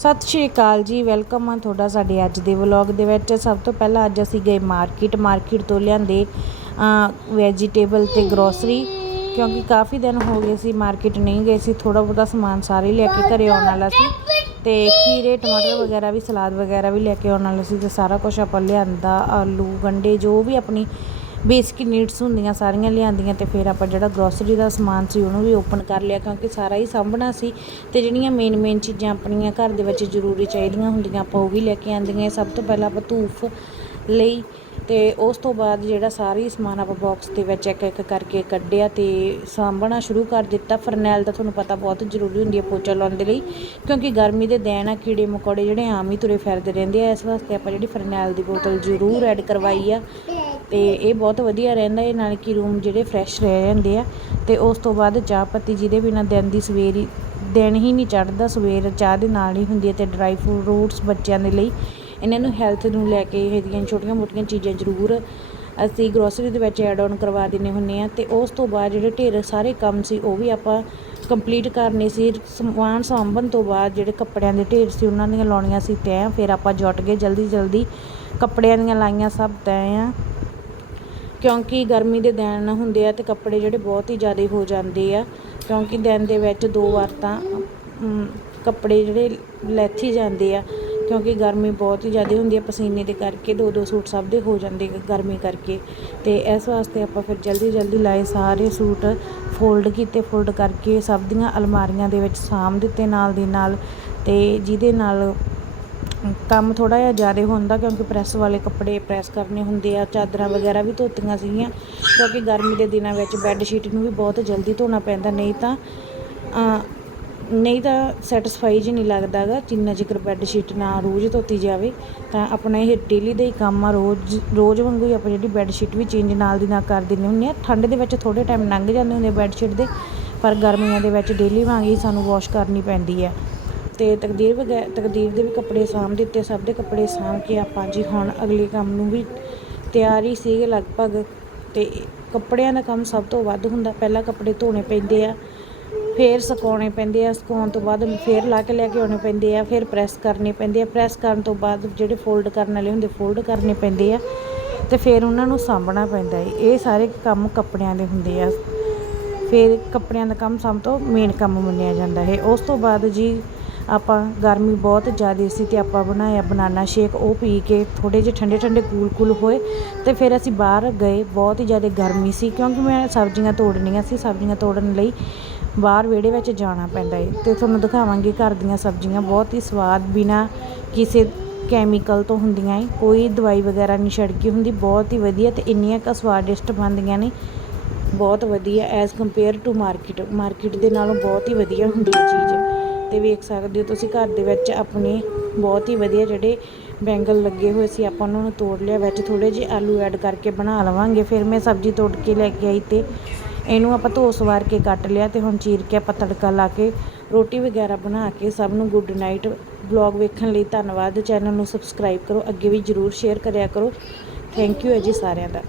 ਸਤਿ ਸ਼੍ਰੀ ਅਕਾਲ ਜੀ, ਵੈਲਕਮ ਆ ਤੁਹਾਡਾ ਸਾਡੇ ਅੱਜ ਦੇ ਵਲੌਗ ਦੇ ਵਿੱਚ। ਸਭ ਤੋਂ ਪਹਿਲਾਂ ਅੱਜ ਅਸੀਂ ਗਏ ਮਾਰਕੀਟ ਮਾਰਕੀਟ ਤੋਂ ਲਿਆਂਦੇ ਵੈਜੀਟੇਬਲ ਤੇ ਗਰੋਸਰੀ ਕਿਉਂਕਿ ਕਾਫੀ ਦਿਨ ਹੋ ਗਏ ਸੀ ਮਾਰਕੀਟ ਨਹੀਂ ਗਏ ਸੀ ਥੋੜਾ ਬਹੁਤਾ ਸਮਾਨ ਸਾਰੇ ਲੈ ਕੇ ਘਰੇ ਆਉਣ ਵਾਲਾ ਸੀ ਤੇ ਖੀਰੇ, ਟਮਾਟਰ ਵਗੈਰਾ ਵੀ, ਸਲਾਦ ਵਗੈਰਾ ਵੀ ਲੈ ਕੇ ਆਉਣ ਵਾਲਾ ਸੀ ਤੇ ਸਾਰਾ ਕੁਝ ਆਪਾਂ ਲਿਆਂਦਾ, ਆਲੂ, ਗੰਡੇ, ਜੋ ਵੀ ਆਪਣੀ ਬੇਸਿਕ ਨੀਡਸ ਹੁੰਦੀਆਂ, ਸਾਰੀਆਂ ਲਿਆਂਦੀਆਂ ਤੇ ਫਿਰ ਆਪਾਂ ਜਿਹੜਾ ਗਰੋਸਰੀ ਦਾ ਸਮਾਨ ਸੀ ਉਹਨੂੰ ਵੀ ਓਪਨ ਕਰ ਲਿਆ ਕਿਉਂਕਿ ਸਾਰਾ ਹੀ ਸਾਂਭਣਾ ਸੀ ਤੇ ਜਿਹੜੀਆਂ ਮੇਨ ਮੇਨ ਚੀਜ਼ਾਂ ਆਪਣੀਆਂ ਘਰ ਦੇ ਵਿੱਚ ਜ਼ਰੂਰੀ ਚਾਹੀਦੀਆਂ ਹੁੰਦੀਆਂ, ਆਪਾਂ ਉਹ ਵੀ ਲੈ ਕੇ ਆਂਦੀਆਂ ਸਭ ਤੋਂ ਪਹਿਲਾਂ ਆਪਾਂ ਧੂਫ ਲਈ ਤੇ ਉਸ ਤੋਂ ਬਾਅਦ ਜਿਹੜਾ ਸਾਰੀ ਸਮਾਨ ਆਪਾਂ ਬਾਕਸ ਦੇ ਵਿੱਚ ਇੱਕ ਇੱਕ ਕਰਕੇ ਕੱਢਿਆ ਤੇ ਸਾਂਭਣਾ ਸ਼ੁਰੂ ਕਰ ਦਿੱਤਾ। ਫਰਨੈਲ ਦਾ ਤੁਹਾਨੂੰ ਪਤਾ ਬਹੁਤ ਜ਼ਰੂਰੀ ਹੁੰਦੀ ਹੈ ਪੋਚਾ ਲਾਉਣ ਦੇ ਲਈ, ਕਿਉਂਕਿ ਗਰਮੀ ਦੇ ਦਿਨ ਆ, ਕੀੜੇ ਮਕੌੜੇ ਜਿਹੜੇ ਆਮ ਹੀ ਤੁਰੇ ਫਿਰਦੇ ਰਹਿੰਦੇ ਆ। ਇਸ ਵਾਸਤੇ ਆਪਾਂ ਜਿਹੜੀ ਫਰਨੈਲ ਦੀ ਬੋਤਲ ਜ਼ਰੂਰ ਐਡ ਕਰਵਾਈ ਆ। ਤੇ ਇਹ ਬਹੁਤ ਵਧੀਆ ਰਹਿੰਦਾ ਇਹ ਨਾਲ ਕਿ ਰੂਮ ਜਿਹੜੇ ਫਰੈਸ਼ ਰਹਿ ਜਾਂਦੇ ਆ ਤੇ ਉਸ ਤੋਂ ਬਾਅਦ ਚਾਹ ਪੱਤੀ ਜਿਹਦੇ ਬਿਨਾਂ ਦਿਨ ਦੀ ਸਵੇਰ ਦਿਨ ਹੀ ਨਹੀਂ ਚੜ੍ਹਦਾ, ਸਵੇਰ ਚਾਹ ਦੇ ਨਾਲ ਹੀ ਹੁੰਦੀ ਹੈ ਤੇ ਡਰਾਈ ਫਰੂਟਸ ਬੱਚਿਆਂ ਦੇ ਲਈ। ਇਹਨਾਂ ਨੂੰ ਹੈਲਥ ਨੂੰ ਲੈ ਕੇ ਇਹਦੀਆਂ ਛੋਟੀਆਂ ਮੋਟੀਆਂ ਚੀਜ਼ਾਂ ਜ਼ਰੂਰ ਅਸੀਂ ਗਰੋਸਰੀ ਦੇ ਵਿੱਚ ਐਡ ਆਨ ਕਰਵਾ ਦਿੰਨੇ ਹੁੰਨੇ ਆ ਤੇ ਉਸ ਤੋਂ ਬਾਅਦ ਜਿਹੜੇ ਢੇਰ ਸਾਰੇ ਕੰਮ ਸੀ, ਉਹ ਵੀ ਆਪਾਂ ਕੰਪਲੀਟ ਕਰਨੇ ਸੀ। ਸਮਾਨ ਸਾਂਭਣ ਤੋਂ ਬਾਅਦ ਜਿਹੜੇ ਕੱਪੜਿਆਂ ਦੇ ਢੇਰ ਸੀ, ਉਹਨਾਂ ਦੀਆਂ ਲਾਉਣੀਆਂ ਸੀ ਤੈਅ, ਫਿਰ ਆਪਾਂ ਜੁਟ ਗਏ ਜਲਦੀ ਜਲਦੀ ਕੱਪੜਿਆਂ ਦੀਆਂ ਲਾਈਆਂ ਸਭ ਤੈਅ ਆ। ਕਿਉਂਕਿ ਗਰਮੀ ਦੇ ਦਿਨ ਹੁੰਦੇ ਆ ਤੇ ਕੱਪੜੇ ਜਿਹੜੇ ਬਹੁਤ ਹੀ ਜ਼ਿਆਦਾ ਹੋ ਜਾਂਦੇ ਆ, ਕਿਉਂਕਿ ਦਿਨ ਦੇ ਵਿੱਚ ਦੋ ਵਾਰ ਤਾਂ ਕੱਪੜੇ ਜਿਹੜੇ ਲੈਥੀ ਜਾਂਦੇ ਆ, ਕਿਉਂਕਿ ਗਰਮੀ ਬਹੁਤ ਹੀ ਜ਼ਿਆਦਾ ਹੁੰਦੀ ਹੈ ਪਸੀਨੇ ਦੇ ਕਰਕੇ ਦੋ ਦੋ ਸੂਟ ਸਭ ਦੇ ਹੋ ਜਾਂਦੇ ਗਰਮੀ ਕਰਕੇ। ਤੇ ਇਸ ਵਾਸਤੇ ਆਪਾਂ ਫਿਰ ਜਲਦੀ ਜਲਦੀ ਲਾਏ ਸਾਰੇ ਸੂਟ, ਫੋਲਡ ਕੀਤੇ, ਫੋਲਡ ਕਰਕੇ ਸਭ ਦੀਆਂ ਅਲਮਾਰੀਆਂ ਦੇ ਵਿੱਚ ਸਾਂਭ ਦਿੱਤੇ ਨਾਲ ਦੀ ਨਾਲ ਤੇ ਜਿਹਦੇ ਨਾਲ ਕੰਮ ਥੋੜਾ ਜਿਹਾ ਜ਼ਿਆਦਾ ਹੁੰਦਾ ਕਿਉਂਕਿ ਪ੍ਰੈਸ ਵਾਲੇ ਕੱਪੜੇ ਪ੍ਰੈਸ ਕਰਨੇ ਹੁੰਦੇ ਆ, ਚਾਦਰਾਂ ਵਗੈਰਾ ਵੀ ਧੋਤੀਆਂ ਸੀਗੀਆਂ, ਕਿਉਂਕਿ ਗਰਮੀ ਦੇ ਦਿਨਾਂ ਵਿੱਚ ਬੈੱਡ ਸ਼ੀਟ ਨੂੰ ਵੀ ਬਹੁਤ ਜਲਦੀ ਧੋਣਾ ਪੈਂਦਾ, ਨਹੀਂ ਤਾਂ ਨਹੀਂ ਤਾਂ ਸੈਟੀਸਫਾਈ ਜੀ ਨਹੀਂ ਲੱਗਦਾਗਾ ਜਿੰਨਾ ਜ਼ਿਕਰ ਬੈੱਡ ਸ਼ੀਟ ਨਾ ਰੋਜ਼ ਧੋਤੀ ਜਾਵੇ, ਤਾਂ ਆਪਣਾ ਇਹ ਡੇਲੀ ਦਾ ਹੀ ਕੰਮ ਆ, ਰੋਜ਼ ਰੋਜ਼ ਵਾਂਗੂ ਹੀ ਆਪਾਂ ਜਿਹੜੀ ਬੈੱਡ ਸ਼ੀਟ ਵੀ ਚੇਂਜ ਨਾਲ ਦੀ ਨਾਲ ਕਰ ਦਿੰਦੇ ਹੁੰਦੇ ਆ, ਠੰਡ ਦੇ ਵਿੱਚ ਥੋੜੇ ਟਾਈਮ ਲੰਘ ਜਾਂਦੇ ਹੁੰਦੇ ਬੈੱਡ ਸ਼ੀਟ ਦੇ, ਪਰ ਗਰਮੀਆਂ ਦੇ ਵਿੱਚ ਡੇਲੀ ਵਾਂਗ ਹੀ ਸਾਨੂੰ ਵਾਸ਼ ਕਰਨੀ ਪੈਂਦੀ ਹੈ ਤੇ ਤਕਦੀਰ ਵਗੈ, ਤਕਦੀਰ ਦੇ ਵੀ ਕੱਪੜੇ ਸਾਂਭ ਦਿੱਤੇ, ਸਭ ਦੇ ਕੱਪੜੇ ਸਾਂਭ ਕੇ ਆਪਾਂ ਜੀ ਹੁਣ ਅਗਲੇ ਕੰਮ ਨੂੰ ਵੀ ਤਿਆਰੀ ਸੀਗੇ ਲਗਭਗ ਤੇ ਕੱਪੜਿਆਂ ਦਾ ਕੰਮ ਸਭ ਤੋਂ ਵੱਧ ਹੁੰਦਾ, ਪਹਿਲਾਂ ਕੱਪੜੇ ਧੋਣੇ ਪੈਂਦੇ ਆ, ਫੇਰ ਸੁਕਾਉਣੇ ਪੈਂਦੇ ਆ, ਸੁਕਾਉਣ ਤੋਂ ਬਾਅਦ ਫੇਰ ਲਾ ਕੇ ਲੈ ਕੇ ਆਉਣੇ ਪੈਂਦੇ ਆ, ਫਿਰ ਪ੍ਰੈਸ ਕਰਨੇ ਪੈਂਦੇ ਆ, ਪ੍ਰੈਸ ਕਰਨ ਤੋਂ ਬਾਅਦ ਜਿਹੜੇ ਫੋਲਡ ਕਰਨ ਵਾਲੇ ਹੁੰਦੇ, ਫੋਲਡ ਕਰਨੇ ਪੈਂਦੇ ਆ ਤੇ ਫਿਰ ਉਹਨਾਂ ਨੂੰ ਸਾਂਭਣਾ ਪੈਂਦਾ ਹੈ ਇਹ ਸਾਰੇ ਕੰਮ ਕੱਪੜਿਆਂ ਦੇ ਹੁੰਦੇ ਆ। ਫਿਰ ਕੱਪੜਿਆਂ ਦਾ ਕੰਮ ਸਭ ਤੋਂ ਮੇਨ ਕੰਮ ਮੰਨਿਆ ਜਾਂਦਾ ਹੈ। ਉਸ ਤੋਂ ਬਾਅਦ ਜੀ ਆਪਾਂ ਗਰਮੀ ਬਹੁਤ ਜ਼ਿਆਦਾ ਸੀ ਅਤੇ ਆਪਾਂ ਬਣਾਇਆ ਬਨਾਨਾ ਸ਼ੇਕ, ਉਹ ਪੀ ਕੇ ਥੋੜ੍ਹੇ ਜਿਹੇ ਠੰਡੇ ਠੰਡੇ ਕੂਲ ਕੂਲ ਹੋਏ ਅਤੇ ਫਿਰ ਅਸੀਂ ਬਾਹਰ ਗਏ, ਬਹੁਤ ਹੀ ਜ਼ਿਆਦਾ ਗਰਮੀ ਸੀ ਕਿਉਂਕਿ ਮੈਂ ਸਬਜ਼ੀਆਂ ਤੋੜਨੀਆਂ ਸੀ, ਸਬਜ਼ੀਆਂ ਤੋੜਨ ਲਈ ਬਾਹਰ ਵਿਹੜੇ ਵਿੱਚ ਜਾਣਾ ਪੈਂਦਾ ਹੈ ਅਤੇ ਤੁਹਾਨੂੰ ਦਿਖਾਵਾਂਗੇ ਘਰ ਦੀਆਂ ਸਬਜ਼ੀਆਂ, ਬਹੁਤ ਹੀ ਸਵਾਦ ਬਿਨਾ ਕਿਸੇ ਕੈਮੀਕਲ ਤੋਂ ਹੁੰਦੀਆਂ ਏ, ਕੋਈ ਦਵਾਈ ਵਗੈਰਾ ਨਹੀਂ ਛੜਕੀ ਹੁੰਦੀ, ਬਹੁਤ ਹੀ ਵਧੀਆ ਅਤੇ ਇੰਨੀਆਂ ਕੁ ਸਵਾਦਿਸ਼ਟ ਬਣਦੀਆਂ ਨੇ, ਬਹੁਤ ਵਧੀਆ as compare to market market ਦੇ ਨਾਲੋਂ ਬਹੁਤ ਹੀ ਵਧੀਆ ਹੁੰਦੀ ਹੈ ਚੀਜ਼। ਤੇ ਵੇਖ ਸਕਦੇ ਹੋ ਤੁਸੀਂ ਘਰ ਦੇ ਵਿੱਚ ਆਪਣੇ ਬਹੁਤ ਹੀ ਵਧੀਆ ਜਿਹੜੇ ਬੈਂਗਲ ਲੱਗੇ ਹੋਏ ਸੀ, ਆਪਾਂ ਉਹਨਾਂ ਨੂੰ ਤੋੜ ਲਿਆ, ਵਿੱਚ ਥੋੜੇ ਜਿਹੇ ਆਲੂ ਐਡ ਕਰਕੇ ਬਣਾ ਲਵਾਂਗੇ। ਫਿਰ ਮੈਂ ਸਬਜ਼ੀ ਤੋੜ ਕੇ ਲੈ ਕੇ ਆਈ ਤੇ ਇਹਨੂੰ ਆਪਾਂ ਧੋ ਸਵਾਰ ਕੇ ਕੱਟ ਲਿਆ ਤੇ ਹੁਣ ਚੀਰ ਕੇ ਆਪਾਂ ਤੜਕਾ ਲਾ ਕੇ ਰੋਟੀ ਵਗੈਰਾ ਬਣਾ ਕੇ ਸਭ ਨੂੰ ਗੁੱਡ ਨਾਈਟ ਵਲੌਗ ਵੇਖਣ ਲਈ ਧੰਨਵਾਦ। ਚੈਨਲ ਨੂੰ ਸਬਸਕ੍ਰਾਈਬ ਕਰੋ, ਅੱਗੇ ਵੀ ਜਰੂਰ ਸ਼ੇਅਰ ਕਰਿਆ ਕਰੋ। ਥੈਂਕ ਯੂ ਹੈ ਜੀ ਸਾਰਿਆਂ ਦਾ।